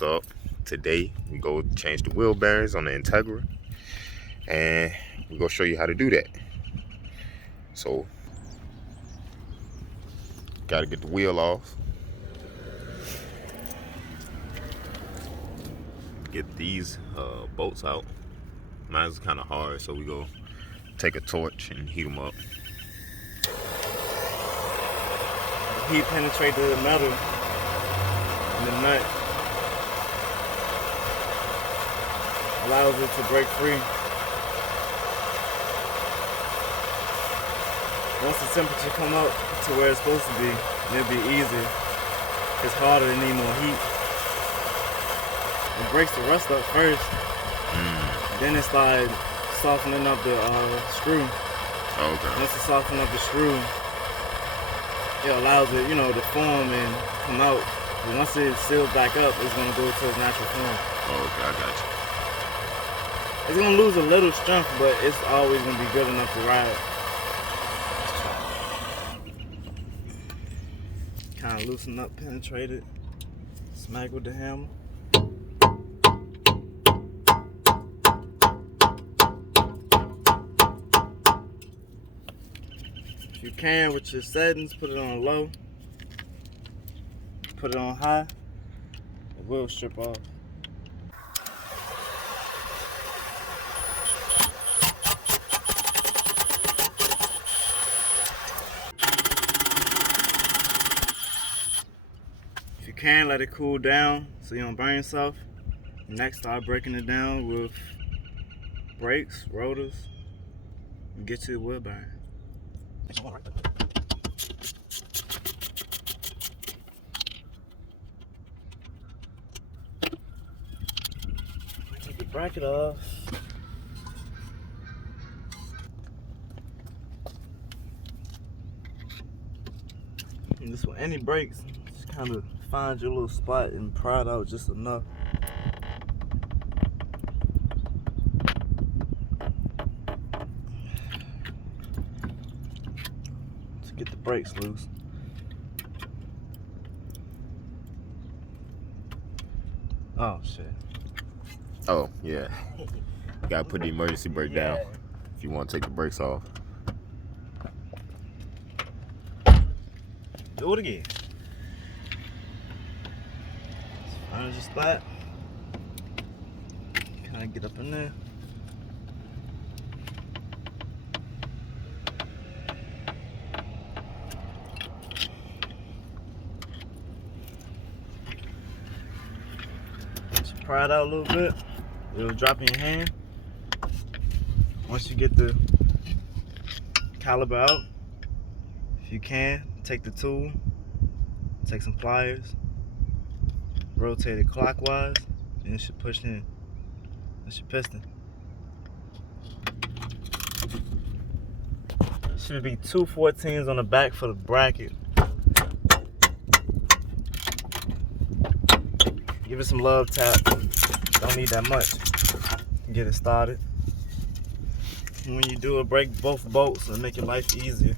What's up? Today we go change the wheel bearings on the Integra, and we're gonna show you how to do that. So, gotta get the wheel off. Get these bolts out. Mine's kind of hard, so we go take a torch and heat them up. The heat penetrates the metal in the nut, allows it to break free. Once the temperature come up to where it's supposed to be, it'll be easier. It's harder, it need more heat. It breaks the rust up first. Then it started softening up the screw. Okay. Once it softens up the screw, it allows it, to form and come out. But once it seals back up, it's gonna go to its natural form. Okay, I got you. It's gonna lose a little strength, but it's always gonna be good enough to ride. Kind of loosen up, penetrate it, smack with the hammer. If you can, with your settings, put it on low. Put it on high, it will strip off. If you can, let it cool down so you don't burn yourself. Next, start breaking it down with brakes, rotors, and get to the wheel bearing. Take the bracket off. And this one, any brakes, just kind of find your little spot and pry it out just enough. To get the brakes loose. Oh shit. Oh yeah. Gotta put the emergency brake down if you want to take the brakes off. Do it again. Find your spot. Kind of get up in there. Just pry it out a little bit. It'll drop in your hand. Once you get the caliber out, if you can, take the tool, take some pliers, rotate it clockwise, and it should push in. That's your piston. Should be 2 14s on the back for the bracket. Give it some love tap. Don't need that much. Get it started. And when you do it, break both bolts and make your life easier.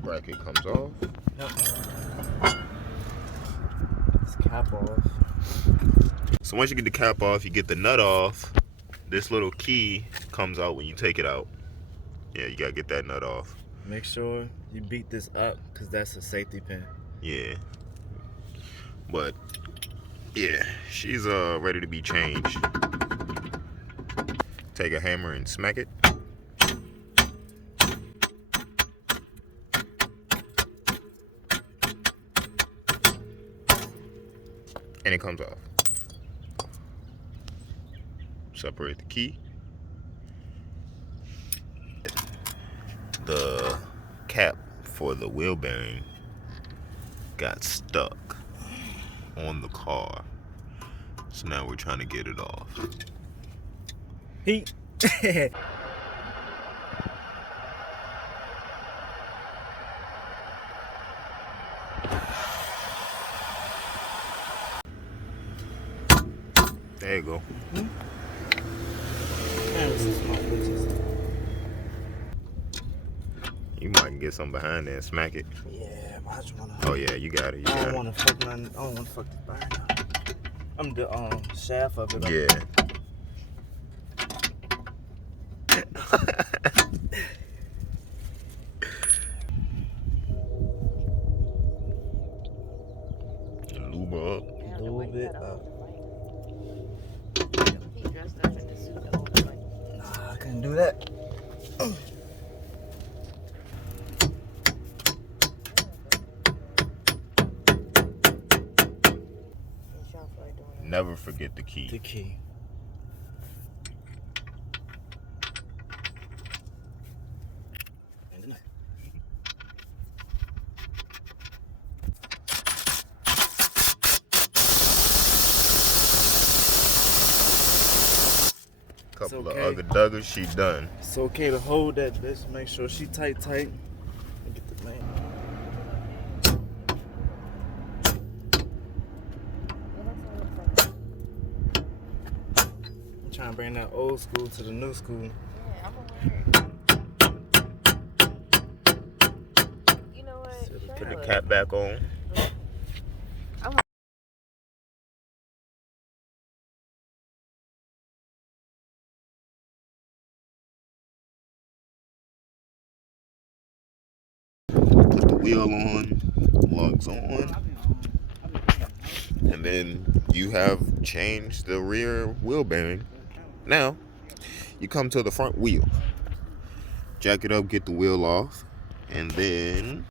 Bracket comes off. Yep. This cap off. So once you get the cap off, you get the nut off. This little key comes out when you take it out. Yeah, you gotta get that nut off. Make sure you beat this up because that's a safety pin. Yeah. But yeah, she's ready to be changed. Take a hammer and smack it. And it comes off. Separate the key. The cap for the wheel bearing got stuck on the car. So now we're trying to get it off. Heat. There you go. And some small pieces. You might get some behind there and smack it. Yeah, but I just wanna. Oh yeah, you got it. I don't wanna fuck nothing. I don't wanna fuck the bearing up. I'm the shaft of it. Yeah. Lube up. Lube it up. He dressed up in the suit the whole night. Nah, I couldn't do that. Never forget the key. The key. And the knife. Couple okay. of other duggers, she done. It's okay to hold that bitch. Make sure she tight. And get the man. I'm trying to bring that old school to the new school. Yeah, I'm aware. You know what? Put the cap back on. Put the wheel on, lugs on, and then you have changed the rear wheel bearing. Now, you come to the front wheel, jack it up, get the wheel off, and then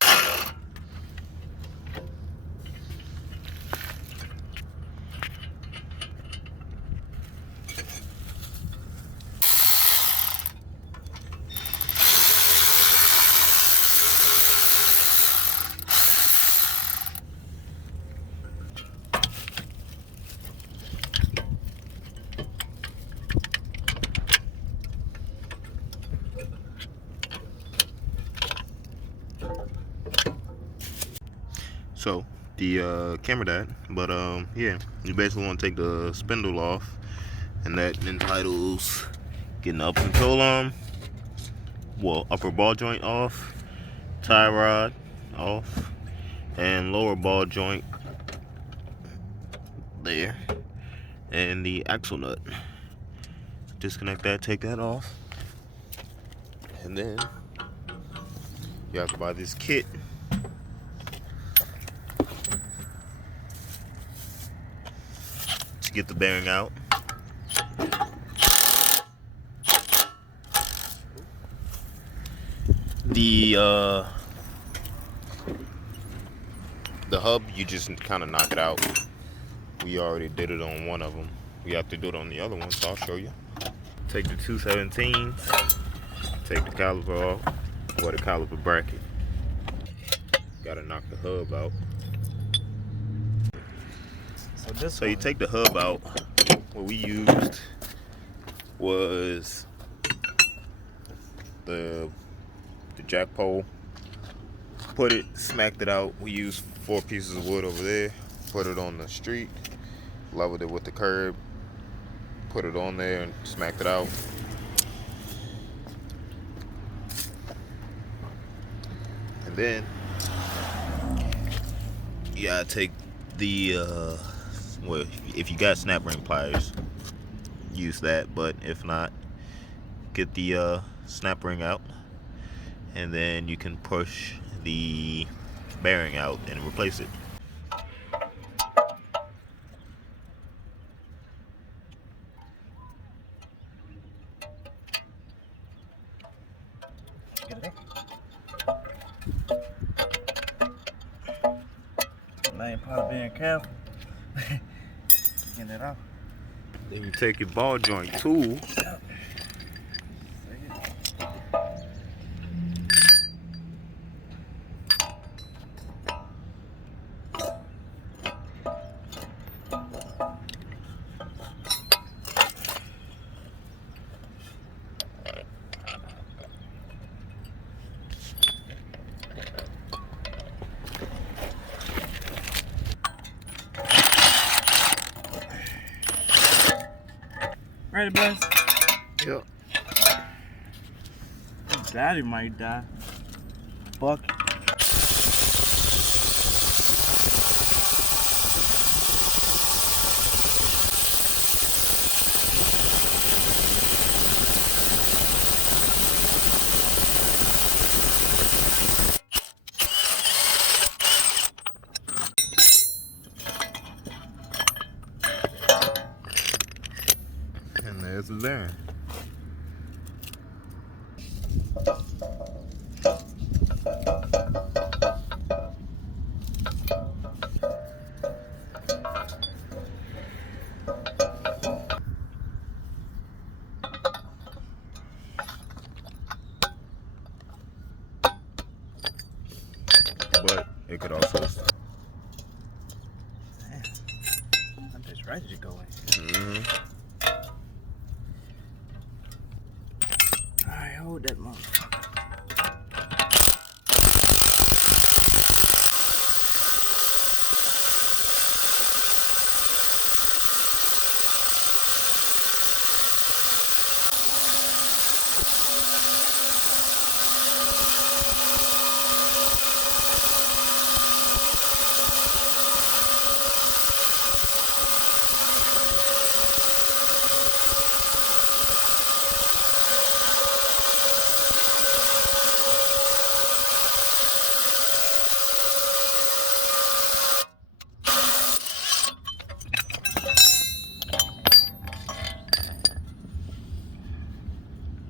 so the camera died, but yeah, you basically want to take the spindle off, and that entitles getting the up control arm, upper ball joint off, tie rod off, and lower ball joint there, and the axle nut. Disconnect that, take that off, and then you have to buy this kit. To get the bearing out. The hub, you just kind of knock it out. We already did it on one of them. We have to do it on the other one, so I'll show you. Take the 217, take the caliper off, or the caliper bracket. Gotta knock the hub out. So you take the hub out. What we used was the jack pole. Put it, smacked it out. We used 4 pieces of wood over there. Put it on the street, leveled it with the curb, put it on there and smacked it out. And then you gotta take the well, if you got snap ring pliers, use that, but if not, get the snap ring out, and then you can push the bearing out and replace it. Main part being careful. Getting it off. Then you take your ball joint tool. Ready, boys? Yep. Daddy might die. fuck? And there's the bearing. But it could also. Damn. I'm just ready to go in. Alright, hold that motherfucker.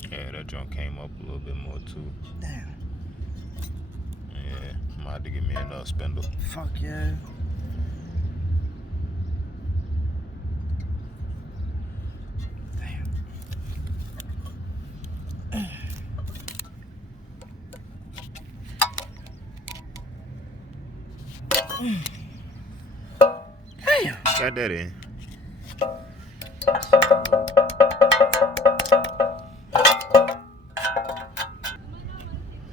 Yeah, that junk came up a little bit more too. Damn. Yeah, I'm gonna have to get me another spindle. Fuck yeah. Damn. Damn. Got that in.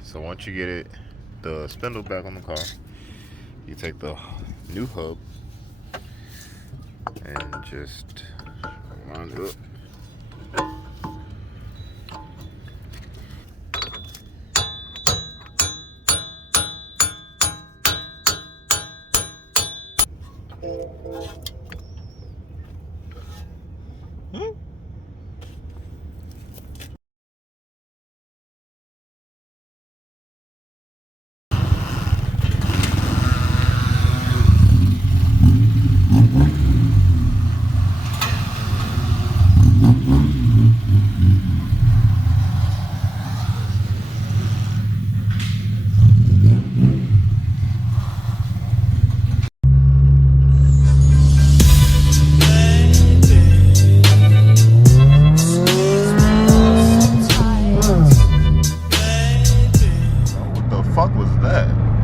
So once you get it, the spindle back on the car, you take the new hub and just line it up. What the fuck was that?